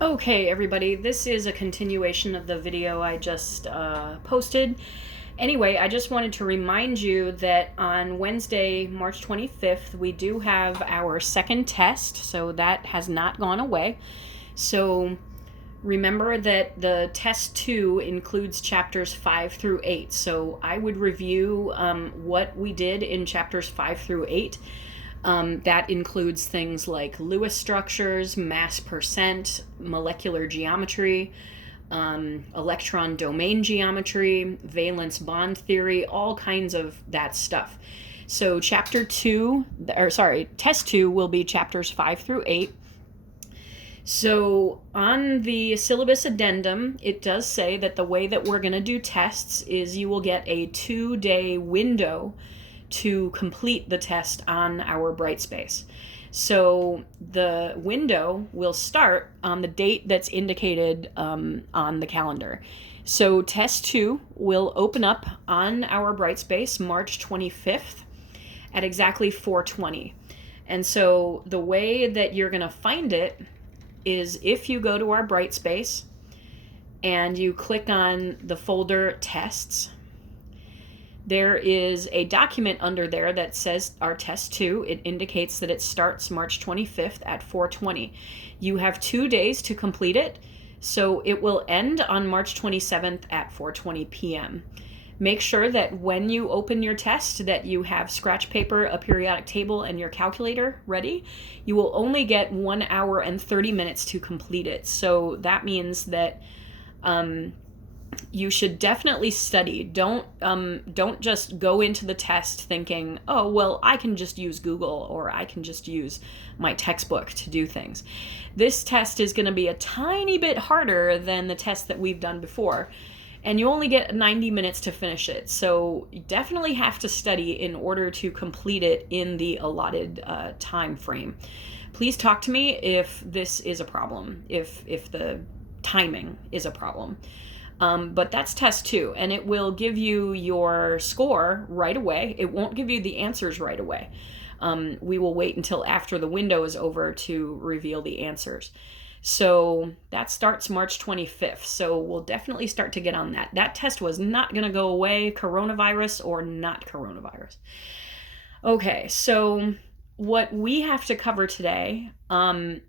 Okay, everybody, this is a continuation of the video I just posted. Anyway, I just wanted to remind you that on Wednesday, March 25th, we do have our second test, so that has not gone away. So remember that the test 2 includes chapters 5 through 8. So I would review what we did in chapters 5 through 8. That includes things like Lewis structures, mass percent, molecular geometry, electron domain geometry, valence bond theory, all kinds of that stuff. So test 2 will be chapters 5 through 8. So on the syllabus addendum, it does say that the way that we're going to do tests is you will get a 2-day window to complete the test on our Brightspace. So the window will start on the date that's indicated on the calendar. So test 2 will open up on our Brightspace March 25th at exactly 4:20. And so the way that you're going to find it is if you go to our Brightspace and you click on the folder tests, there is a document under there that says our test 2. It indicates that it starts March 25th at 4:20. You have 2 days to complete it, so it will end on March 27th at 4:20 p.m. Make sure that when you open your test that you have scratch paper, a periodic table, and your calculator ready. You will only get 1 hour and 30 minutes to complete it. So that means that you should definitely study. Don't just go into the test thinking, oh, well, I can just use Google or I can just use my textbook to do things. This test is going to be a tiny bit harder than the test that we've done before, and you only get 90 minutes to finish it. So you definitely have to study in order to complete it in the allotted time frame. Please talk to me if this is a problem, if the timing is a problem. But that's test 2, and it will give you your score right away. It won't give you the answers right away. We will wait until after the window is over to reveal the answers. So that starts March 25th. So we'll definitely start to get on that. That test was not going to go away, coronavirus or not coronavirus. Okay, so what we have to cover today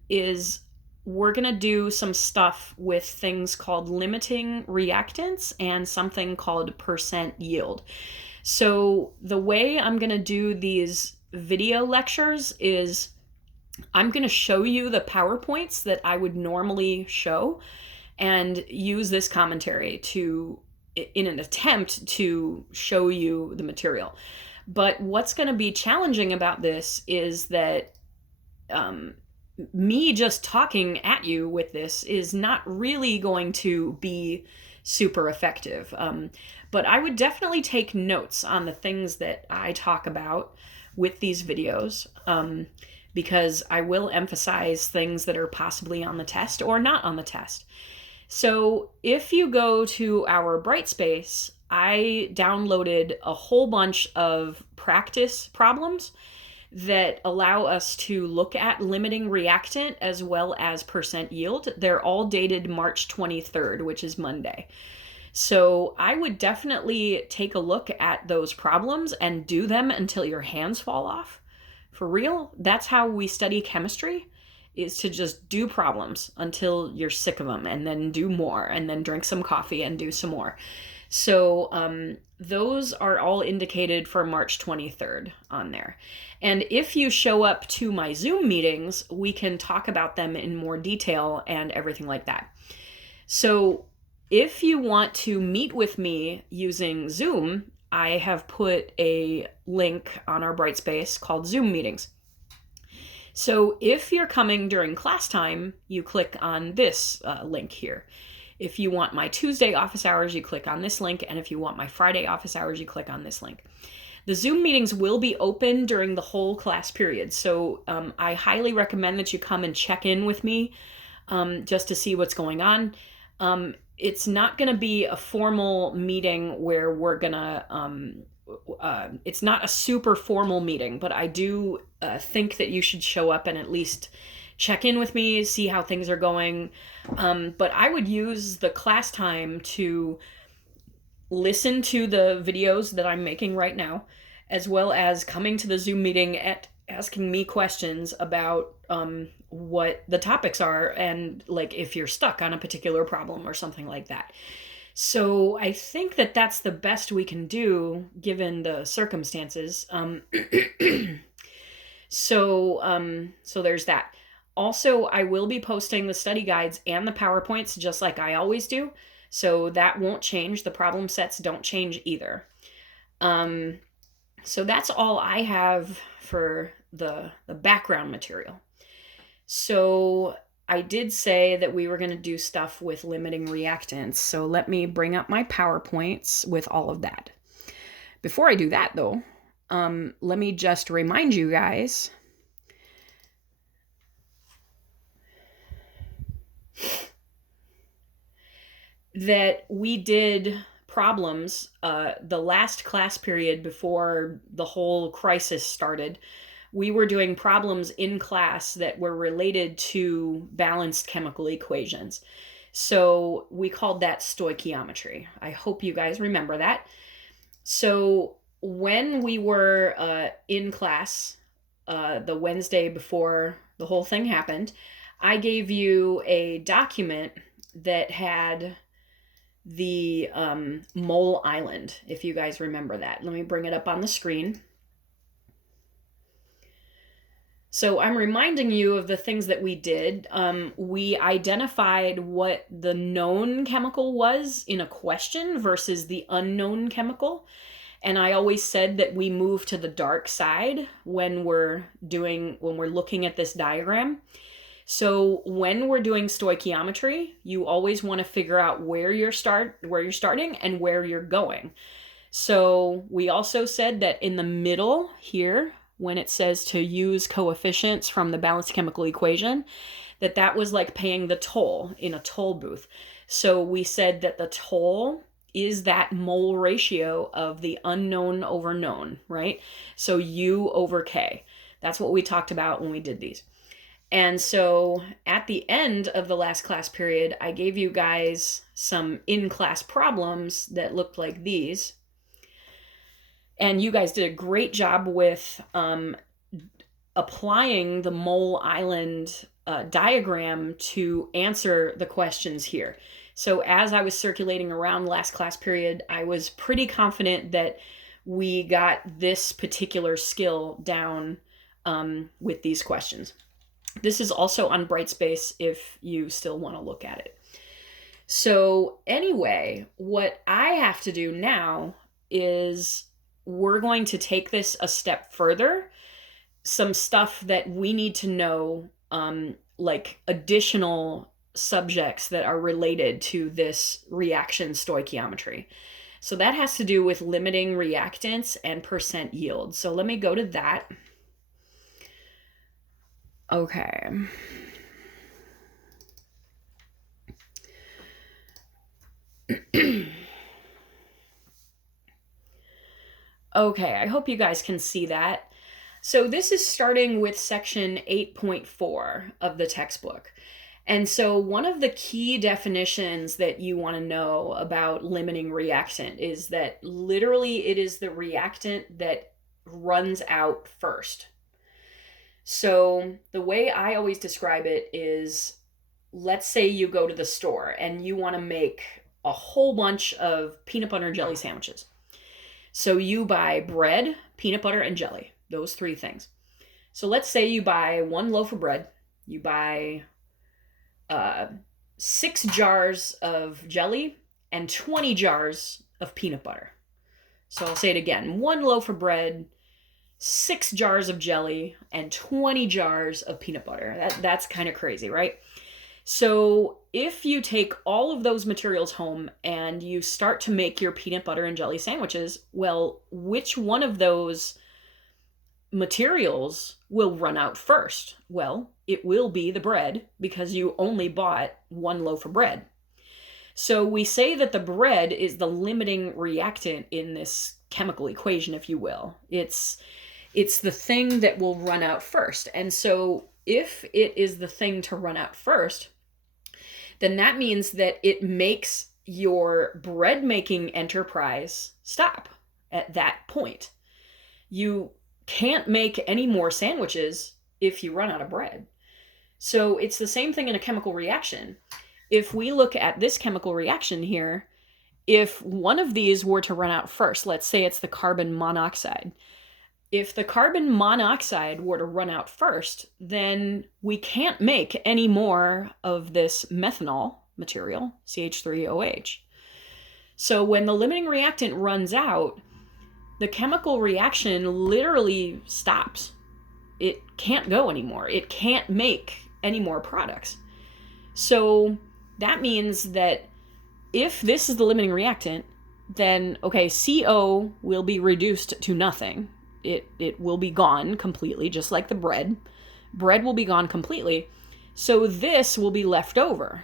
is we're going to do some stuff with things called limiting reactants and something called percent yield. So the way I'm going to do these video lectures is I'm going to show you the PowerPoints that I would normally show and use this commentary in an attempt to show you the material. But what's going to be challenging about this is that me just talking at you with this is not really going to be super effective. But I would definitely take notes on the things that I talk about with these videos, because I will emphasize things that are possibly on the test or not on the test. So if you go to our Brightspace, I downloaded a whole bunch of practice problems that allow us to look at limiting reactant as well as percent yield. They're all dated March 23rd, which is Monday. So I would definitely take a look at those problems and do them until your hands fall off. For real, that's how we study chemistry, is to just do problems until you're sick of them and then do more and then drink some coffee and do some more. So those are all indicated for March 23rd on there. And if you show up to my Zoom meetings, we can talk about them in more detail and everything like that. So if you want to meet with me using Zoom, I have put a link on our Brightspace called Zoom Meetings. So if you're coming during class time, you click on this link here. If you want my Tuesday office hours, you click on this link. And if you want my Friday office hours, you click on this link. The Zoom meetings will be open during the whole class period. So I highly recommend that you come and check in with me just to see what's going on. It's not going to be a formal meeting where we're going to, it's not a super formal meeting, but I do think that you should show up and at least check in with me, see how things are going. But I would use the class time to listen to the videos that I'm making right now, as well as coming to the Zoom meeting at asking me questions about what the topics are, and like if you're stuck on a particular problem or something like that. So I think that that's the best we can do given the circumstances. So there's that. Also, I will be posting the study guides and the PowerPoints just like I always do. So that won't change. The problem sets don't change either. So that's all I have for the background material. So I did say that we were going to do stuff with limiting reactants. So let me bring up my PowerPoints with all of that. Before I do that, though, let me just remind you guys that we did problems the last class period before the whole crisis started. We were doing problems in class that were related to balanced chemical equations. So we called that stoichiometry. I hope you guys remember that. So when we were in class the Wednesday before the whole thing happened, I gave you a document that had the mole island, if you guys remember that. Let me bring it up on the screen. So I'm reminding you of the things that we did. We identified what the known chemical was in a question versus the unknown chemical. And I always said that we move to the dark side when we're looking at this diagram. So when we're doing stoichiometry, you always want to figure out where you're starting and where you're going. So we also said that in the middle here, when it says to use coefficients from the balanced chemical equation, that was like paying the toll in a toll booth. So we said that the toll is that mole ratio of the unknown over known, right? So U over K. That's what we talked about when we did these. And so at the end of the last class period, I gave you guys some in-class problems that looked like these. And you guys did a great job with applying the mole island diagram to answer the questions here. So as I was circulating around last class period, I was pretty confident that we got this particular skill down with these questions. This is also on Brightspace if you still want to look at it. So anyway, what I have to do now is we're going to take this a step further. Some stuff that we need to know, like additional subjects that are related to this reaction stoichiometry. So that has to do with limiting reactants and percent yield. So let me go to that. Okay. Okay, I hope you guys can see that. So this is starting with section 8.4 of the textbook. And so one of the key definitions that you want to know about limiting reactant is that literally it is the reactant that runs out first. So the way I always describe it is, let's say you go to the store and you want to make a whole bunch of peanut butter and jelly sandwiches. So you buy bread, peanut butter, and jelly, those three things. So let's say you buy 1 loaf of bread, you buy 6 jars of jelly, and 20 jars of peanut butter. So I'll say it again, 1 loaf of bread, 6 jars of jelly, and 20 jars of peanut butter. That's kind of crazy, right? So if you take all of those materials home and you start to make your peanut butter and jelly sandwiches, well, which one of those materials will run out first? Well, it will be the bread, because you only bought 1 loaf of bread. So we say that the bread is the limiting reactant in this chemical equation, if you will. It's the thing that will run out first. And so If it is the thing to run out first, then that means that it makes your bread making enterprise stop at that point. You can't make any more sandwiches if you run out of bread. So it's the same thing in a chemical reaction. If we look at this chemical reaction here, if one of these were to run out first, let's say it's the carbon monoxide. If the carbon monoxide were to run out first, then we can't make any more of this methanol material, CH3OH. So when the limiting reactant runs out, the chemical reaction literally stops. It can't go anymore. It can't make any more products. So that means that if this is the limiting reactant, then, okay, CO will be reduced to nothing. It will be gone completely, just like the bread. Bread will be gone completely. So this will be left over.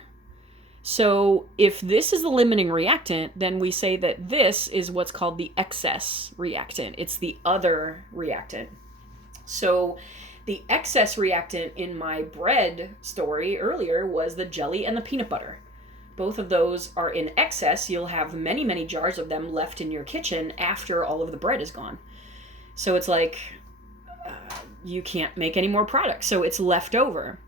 So if this is the limiting reactant, then we say that this is what's called the excess reactant. It's the other reactant. So the excess reactant in my bread story earlier was the jelly and the peanut butter. Both of those are in excess. You'll have many, many jars of them left in your kitchen after all of the bread is gone. So it's like you can't make any more products. So it's left over.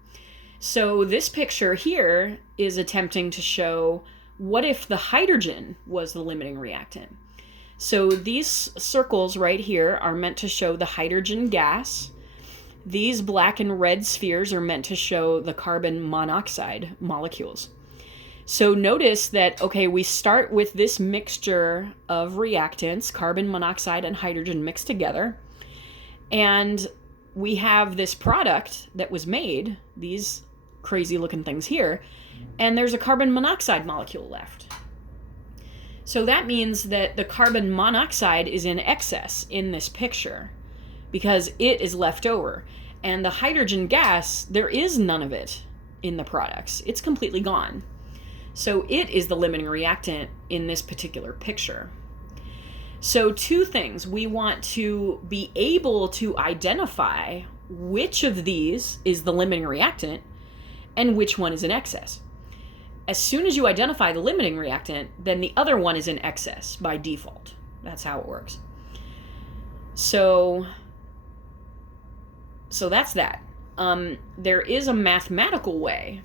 So this picture here is attempting to show what if the hydrogen was the limiting reactant. So these circles right here are meant to show the hydrogen gas. These black and red spheres are meant to show the carbon monoxide molecules. So notice that, okay, we start with this mixture of reactants, carbon monoxide and hydrogen mixed together. And we have this product that was made, these crazy looking things here, and there's a carbon monoxide molecule left. So that means that the carbon monoxide is in excess in this picture because it is left over. And the hydrogen gas, there is none of it in the products. It's completely gone. So it is the limiting reactant in this particular picture. So two things. We want to be able to identify which of these is the limiting reactant and which one is in excess. As soon as you identify the limiting reactant, then the other one is in excess by default. That's how it works. So that's that. There is a mathematical way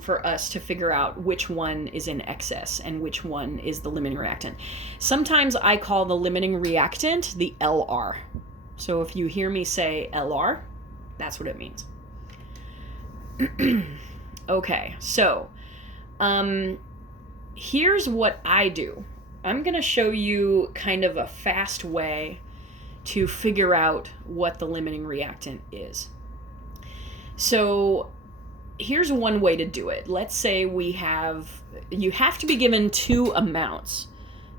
for us to figure out which one is in excess and which one is the limiting reactant. Sometimes I call the limiting reactant the LR. So if you hear me say LR, that's what it means. Okay, so here's what I do. I'm going to show you kind of a fast way to figure out what the limiting reactant is. So here's one way to do it. Let's say you have to be given two amounts.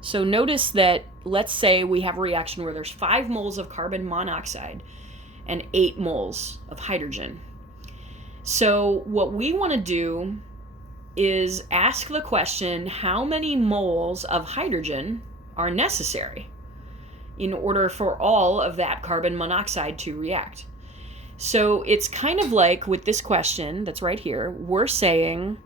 So notice that, let's say we have a reaction where there's 5 moles of carbon monoxide and 8 moles of hydrogen. So what we want to do is ask the question, how many moles of hydrogen are necessary in order for all of that carbon monoxide to react? So it's kind of like with this question that's right here, we're saying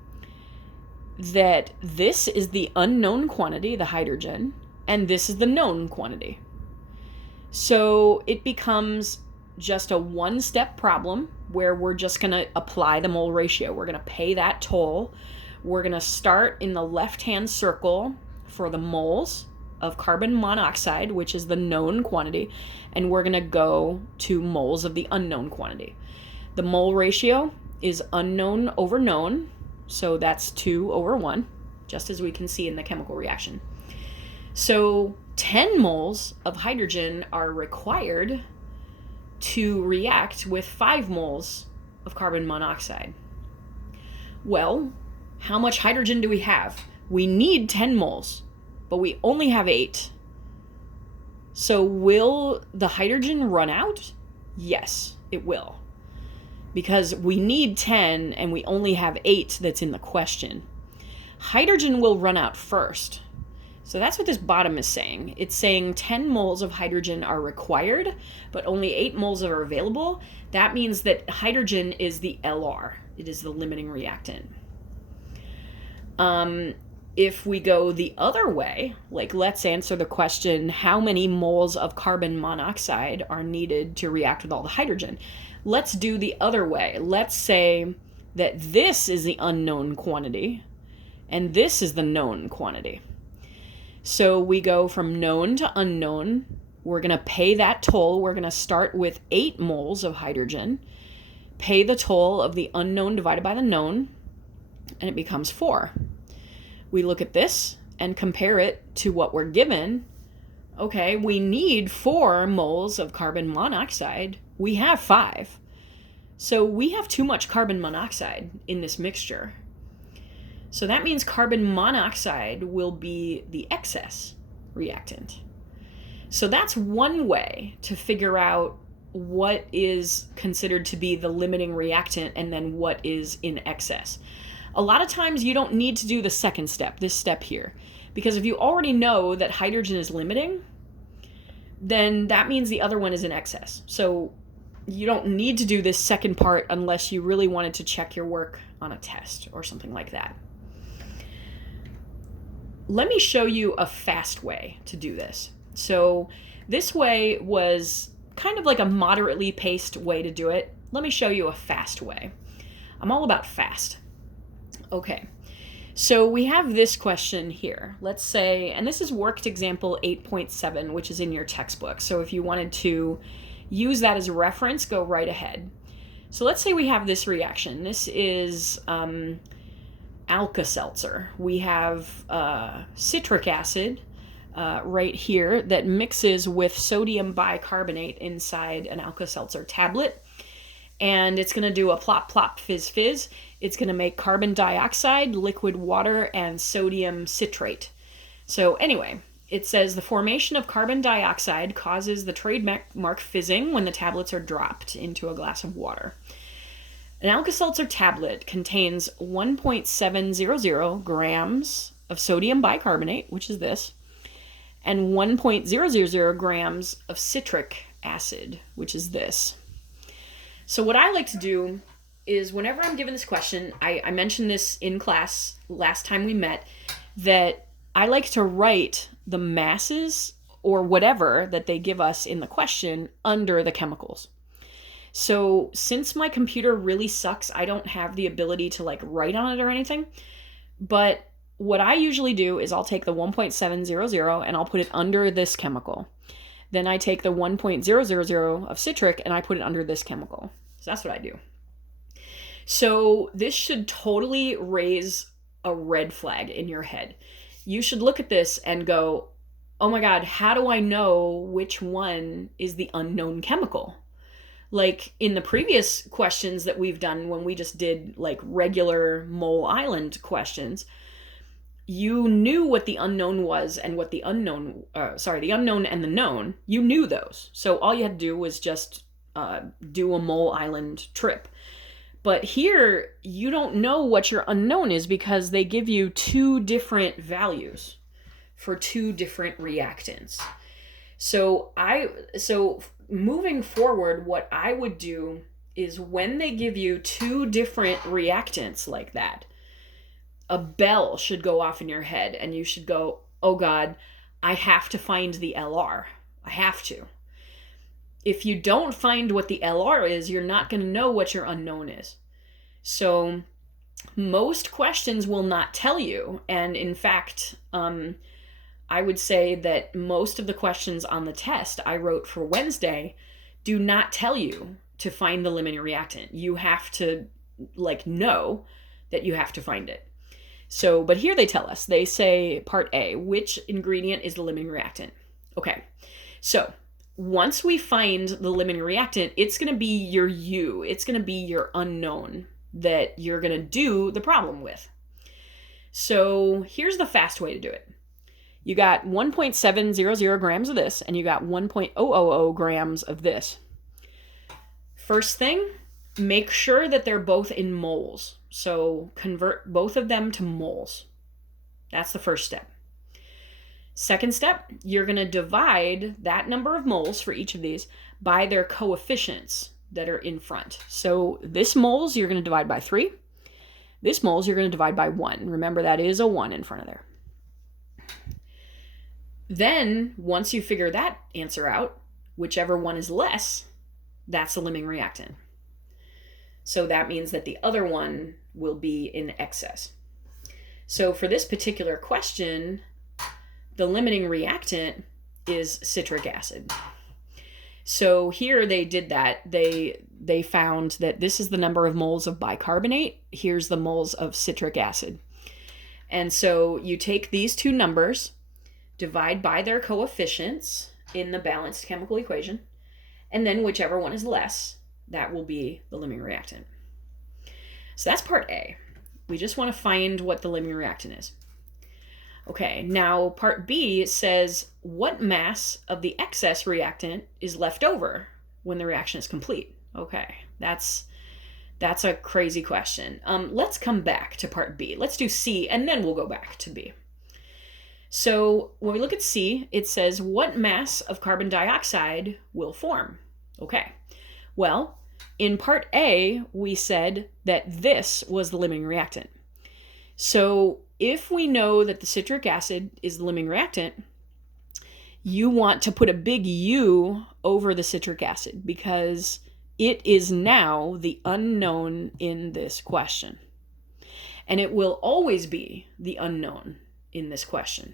that this is the unknown quantity, the hydrogen, and this is the known quantity. So it becomes just a one-step problem where we're just going to apply the mole ratio. We're going to pay that toll. We're going to start in the left-hand circle for the moles of carbon monoxide, which is the known quantity, and we're going to go to moles of the unknown quantity. The mole ratio is unknown over known, so that's 2/1, just as we can see in the chemical reaction. So 10 moles of hydrogen are required to react with 5 moles of carbon monoxide. Well, how much hydrogen do we have? We need 10 moles. But we only have 8. So will the hydrogen run out? Yes, it will. Because we need 10 and we only have 8 that's in the question. Hydrogen will run out first. So that's what this bottom is saying. It's saying 10 moles of hydrogen are required, but only 8 moles are available. That means that hydrogen is the LR. It is the limiting reactant. If we go the other way, like let's answer the question, how many moles of carbon monoxide are needed to react with all the hydrogen? Let's do the other way. Let's say that this is the unknown quantity and this is the known quantity. So we go from known to unknown. We're going to pay that toll. We're going to start with 8 moles of hydrogen, pay the toll of the unknown divided by the known, and it becomes 4. We look at this and compare it to what we're given. Okay, we need 4 moles of carbon monoxide. We have 5. So we have too much carbon monoxide in this mixture. So that means carbon monoxide will be the excess reactant. So that's one way to figure out what is considered to be the limiting reactant and then what is in excess. A lot of times you don't need to do the second step, this step here, because if you already know that hydrogen is limiting, then that means the other one is in excess. So you don't need to do this second part unless you really wanted to check your work on a test or something like that. Let me show you a fast way to do this. So this way was kind of like a moderately paced way to do it. Let me show you a fast way. I'm all about fast. Okay, so we have this question here. Let's say, and this is worked example 8.7, which is in your textbook. So if you wanted to use that as a reference, go right ahead. So let's say we have this reaction. This is Alka-Seltzer. We have citric acid right here that mixes with sodium bicarbonate inside an Alka-Seltzer tablet. And it's going to do a plop, plop, fizz, fizz. It's going to make carbon dioxide, liquid water, and sodium citrate. So anyway, it says the formation of carbon dioxide causes the trademark fizzing when the tablets are dropped into a glass of water. An Alka-Seltzer tablet contains 1.700 grams of sodium bicarbonate, which is this, and 1.000 grams of citric acid, which is this. So what I like to do is whenever I'm given this question, I mentioned this in class last time we met, that I like to write the masses or whatever that they give us in the question under the chemicals. So since my computer really sucks, I don't have the ability to like write on it or anything. But what I usually do is I'll take the 1.700 and I'll put it under this chemical. Then I take the 1.000 of citric and I put it under this chemical. So that's what I do. So this should totally raise a red flag in your head. You should look at this and go, oh my God, how do I know which one is the unknown chemical? Like in the previous questions that we've done when we just did like regular mole island questions, you knew what the unknown was and what the unknown and the known, you knew those. So all you had to do was just do a mole island trip. But here, you don't know what your unknown is because they give you 2 different values for 2 different reactants. So moving forward, what I would do is when they give you 2 different reactants like that, a bell should go off in your head and you should go, oh God, I have to find the LR. I have to. If you don't find what the LR is, you're not going to know what your unknown is. So most questions will not tell you. And in fact, I would say that most of the questions on the test I wrote for Wednesday do not tell you to find the limiting reactant. You have to know that you have to find it. So, but here they tell us, they say part A, which ingredient is the limiting reactant? Okay, so once we find the limiting reactant, it's going to be your U. It's going to be your unknown that you're going to do the problem with. So here's the fast way to do it. You got 1.700 grams of this, and you got 1.000 grams of this. First thing, make sure that they're both in moles. So convert both of them to moles. That's the first step. Second step, you're going to divide that number of moles for each of these by their coefficients that are in front. So this moles you're going to divide by 3. This moles you're going to divide by 1. Remember, that is a 1 in front of there. Then, once you figure that answer out, whichever one is less, that's the limiting reactant. So that means that the other one will be in excess. So for this particular question, the limiting reactant is citric acid. So here they did that. They found that this is the number of moles of bicarbonate. Here's the moles of citric acid. And so you take these two numbers, divide by their coefficients in the balanced chemical equation, and then whichever one is less, that will be the limiting reactant. So that's part A. We just want to find what the limiting reactant is. Okay, now part B says what mass of the excess reactant is left over when the reaction is complete. Okay, that's a crazy question. Let's come back to part B. Let's do C, and then we'll go back to B. So when we look at C, it says what mass of carbon dioxide will form. Okay, well, in part A, we said that this was the limiting reactant. So if we know that the citric acid is the limiting reactant, you want to put a big U over the citric acid because it is now the unknown in this question. And it will always be the unknown in this question.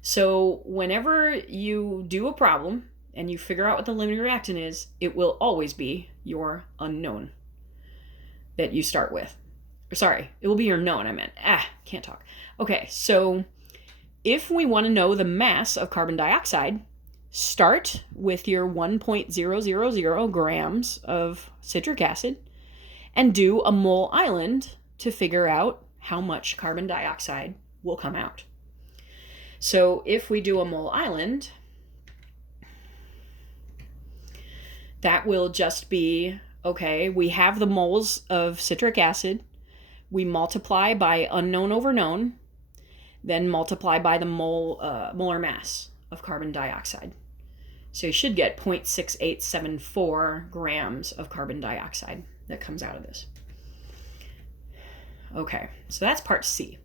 So whenever you do a problem and you figure out what the limiting reactant is, it will always be your unknown that you start with. Sorry, it will be your known, I meant. Can't talk. Okay, so if we want to know the mass of carbon dioxide, start with your 1.000 grams of citric acid and do a mole island to figure out how much carbon dioxide will come out. So if we do a mole island, that will just be, okay, we have the moles of citric acid, we multiply by unknown over known, then multiply by the molar mass of carbon dioxide. So you should get 0.6874 grams of carbon dioxide that comes out of this. Okay, so that's part C.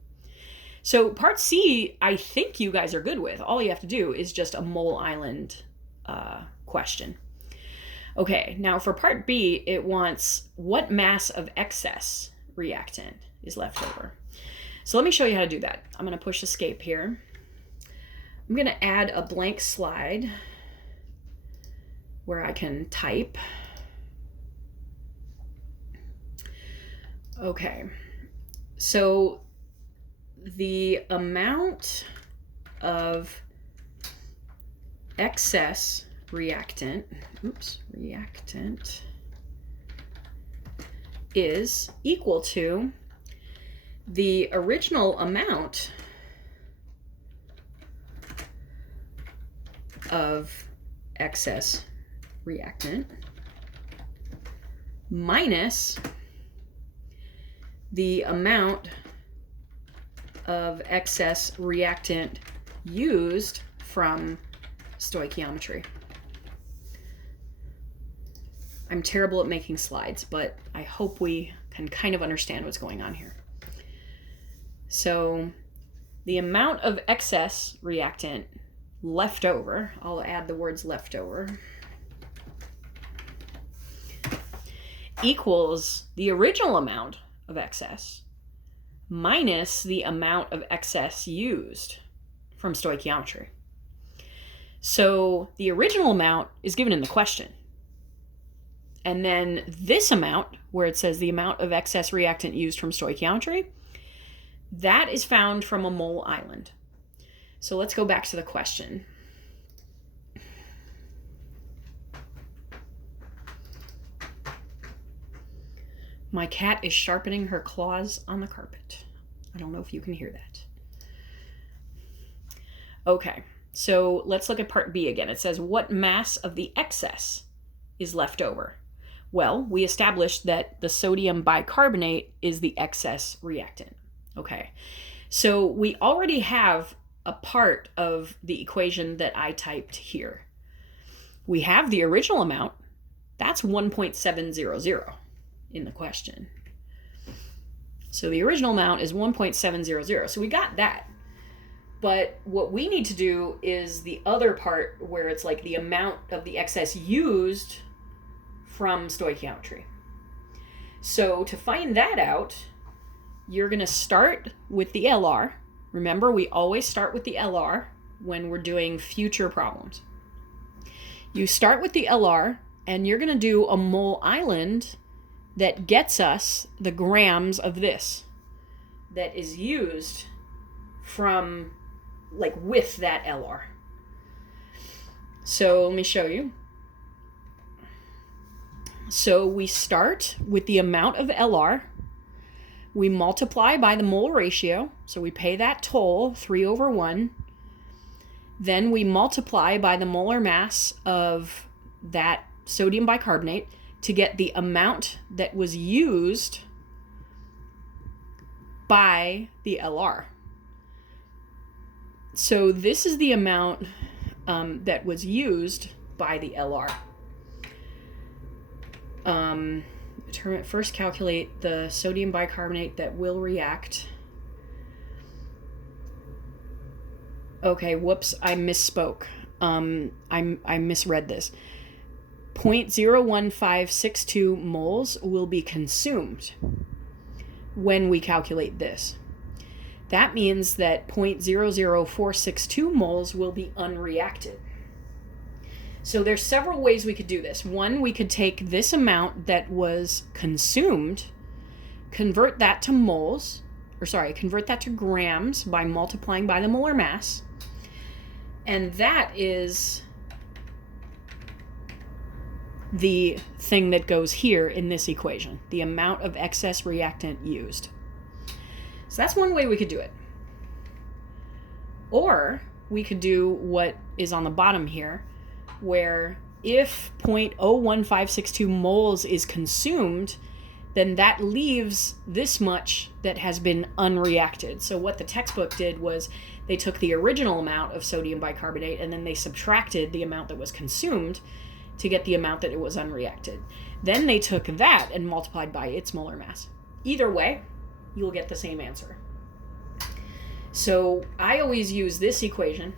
So part C, I think you guys are good with. All you have to do is just a mole island question. Okay, now for part B, it wants what mass of excess reactant is left over. So let me show you how to do that. I'm going to push escape here. I'm going to add a blank slide where I can type. Okay, so the amount of excess reactant is equal to the original amount of excess reactant minus the amount of excess reactant used from stoichiometry. I'm terrible at making slides, but I hope we can kind of understand what's going on here. So the amount of excess reactant left over, I'll add the words left over, equals the original amount of excess minus the amount of excess used from stoichiometry. So the original amount is given in the question. And then this amount, where it says the amount of excess reactant used from stoichiometry, that is found from a mole island. So let's go back to the question. My cat is sharpening her claws on the carpet. I don't know if you can hear that. Okay, so let's look at part B again. It says, what mass of the excess is left over? Well, we established that the sodium bicarbonate is the excess reactant. Okay, so we already have a part of the equation that I typed here. We have the original amount. That's 1.700 in the question. So the original amount is 1.700. So we got that. But what we need to do is the other part where it's like the amount of the excess used from stoichiometry. So to find that out, you're going to start with the LR. Remember, we always start with the LR when we're doing future problems. You start with the LR, and you're going to do a mole island that gets us the grams of this that is used from, like, with that LR. So let me show you. So we start with the amount of LR. We multiply by the mole ratio. So we pay that toll, 3/1. Then we multiply by the molar mass of that sodium bicarbonate to get the amount that was used by the LR. So this is the amount that was used by the LR. First calculate the sodium bicarbonate that will react. Okay, whoops, I misspoke. I misread this. 0.01562 moles will be consumed when we calculate this. That means that 0.00462 moles will be unreacted. So there's several ways we could do this. One, we could take this amount that was consumed, convert that to moles, convert that to grams by multiplying by the molar mass. And that is the thing that goes here in this equation, the amount of excess reactant used. So that's one way we could do it. Or we could do what is on the bottom here, where if 0.01562 moles is consumed, then that leaves this much that has been unreacted. So what the textbook did was they took the original amount of sodium bicarbonate and then they subtracted the amount that was consumed to get the amount that it was unreacted. Then they took that and multiplied by its molar mass. Either way, you'll get the same answer. So I always use this equation.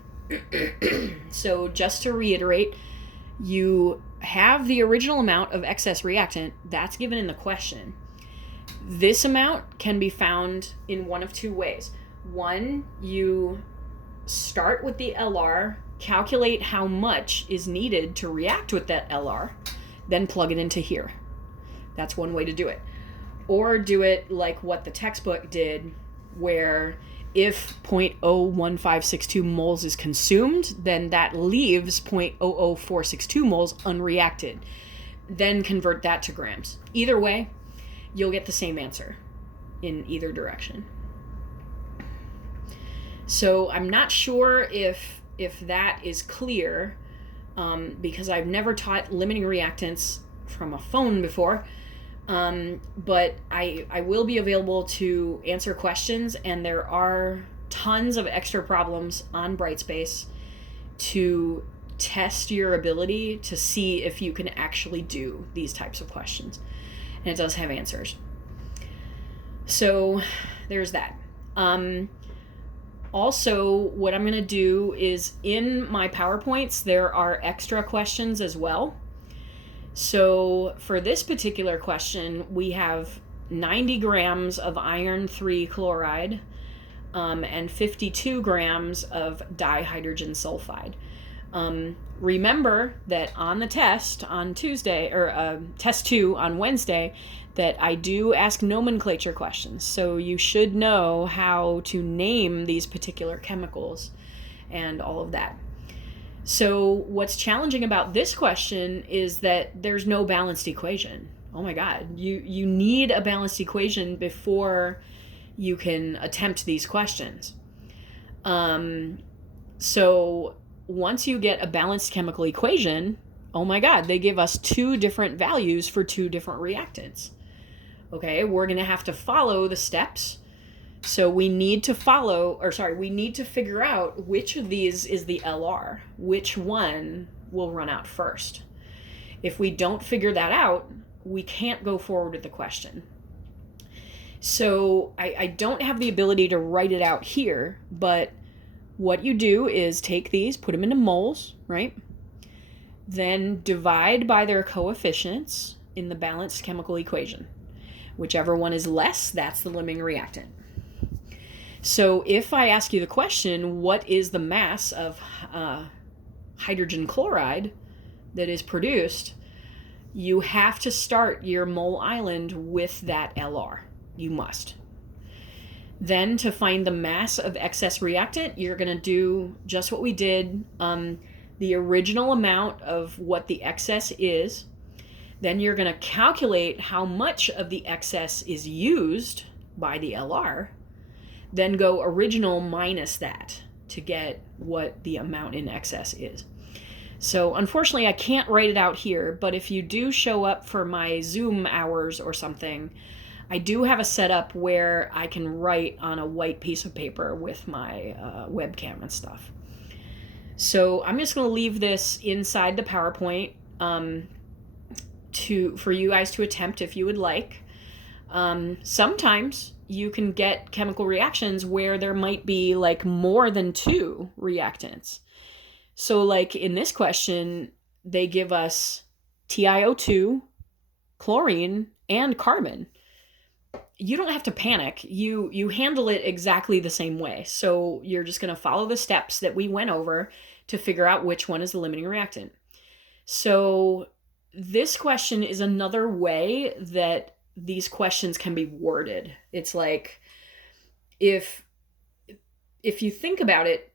So just to reiterate, you have the original amount of excess reactant that's given in the question. This amount can be found in one of two ways. One, you start with the LR, calculate how much is needed to react with that LR, then plug it into here. That's one way to do it. Or do it like what the textbook did, where if 0.01562 moles is consumed, then that leaves 0.00462 moles unreacted. Then convert that to grams. Either way, you'll get the same answer in either direction. So I'm not sure if that is clear, because I've never taught limiting reactants from a phone before. But I will be available to answer questions, and there are tons of extra problems on Brightspace to test your ability to see if you can actually do these types of questions. And it does have answers. So there's that. Also, what I'm going to do is in my PowerPoints, there are extra questions as well. So for this particular question, we have 90 grams of iron 3 chloride and 52 grams of dihydrogen sulfide. Remember that on the test on Tuesday, or test 2 on Wednesday, that I do ask nomenclature questions. So you should know how to name these particular chemicals and all of that. So what's challenging about this question is that there's no balanced equation. Oh my God, you need a balanced equation before you can attempt these questions. So once you get a balanced chemical equation, oh my God, they give us 2 different values for 2 different reactants. Okay, we're going to have to follow the steps So we need to we need to figure out which of these is the LR, which one will run out first. If we don't figure that out, we can't go forward with the question. So I don't have the ability to write it out here, but what you do is take these, put them into moles, right? Then divide by their coefficients in the balanced chemical equation. Whichever one is less, that's the limiting reactant. So if I ask you the question, what is the mass of hydrogen chloride that is produced, you have to start your mole island with that LR. You must. Then to find the mass of excess reactant, you're going to do just what we did, the original amount of what the excess is. Then you're going to calculate how much of the excess is used by the LR. Then go original minus that to get what the amount in excess is. So unfortunately, I can't write it out here, but if you do show up for my Zoom hours or something, I do have a setup where I can write on a white piece of paper with my webcam and stuff. So I'm just going to leave this inside the PowerPoint for you guys to attempt if you would like. Sometimes you can get chemical reactions where there might be like more than 2 reactants. So like in this question, they give us TiO2, chlorine, and carbon. You don't have to panic. You handle it exactly the same way. So you're just going to follow the steps that we went over to figure out which one is the limiting reactant. So this question is another way that these questions can be worded. It's like, if you think about it,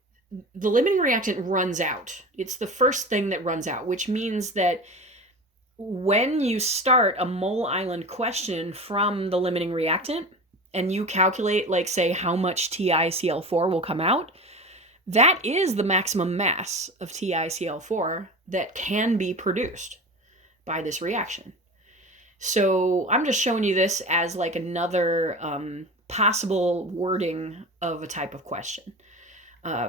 the limiting reactant runs out. It's the first thing that runs out, which means that when you start a mole island question from the limiting reactant and you calculate, like, say, how much TiCl4 will come out, that is the maximum mass of TiCl4 that can be produced by this reaction. So I'm just showing you this as like another possible wording of a type of question.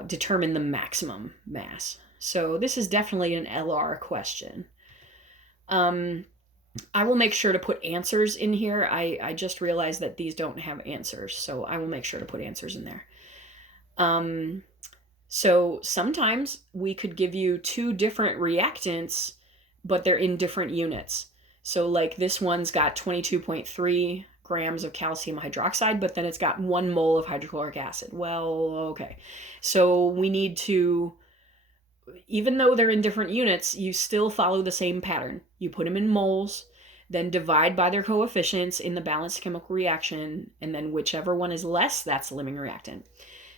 Determine the maximum mass. So this is definitely an LR question. I will make sure to put answers in here. I just realized that these don't have answers, so I will make sure to put answers in there. So sometimes we could give you 2 different reactants, but they're in different units. So like this one's got 22.3 grams of calcium hydroxide, but then it's got 1 mole of hydrochloric acid. Well, okay. So we need to, even though they're in different units, you still follow the same pattern. You put them in moles, then divide by their coefficients in the balanced chemical reaction, and then whichever one is less, that's the limiting reactant.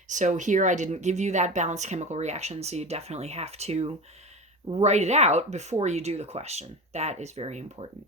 So here I didn't give you that balanced chemical reaction, so you definitely have to write it out before you do the question. That is very important.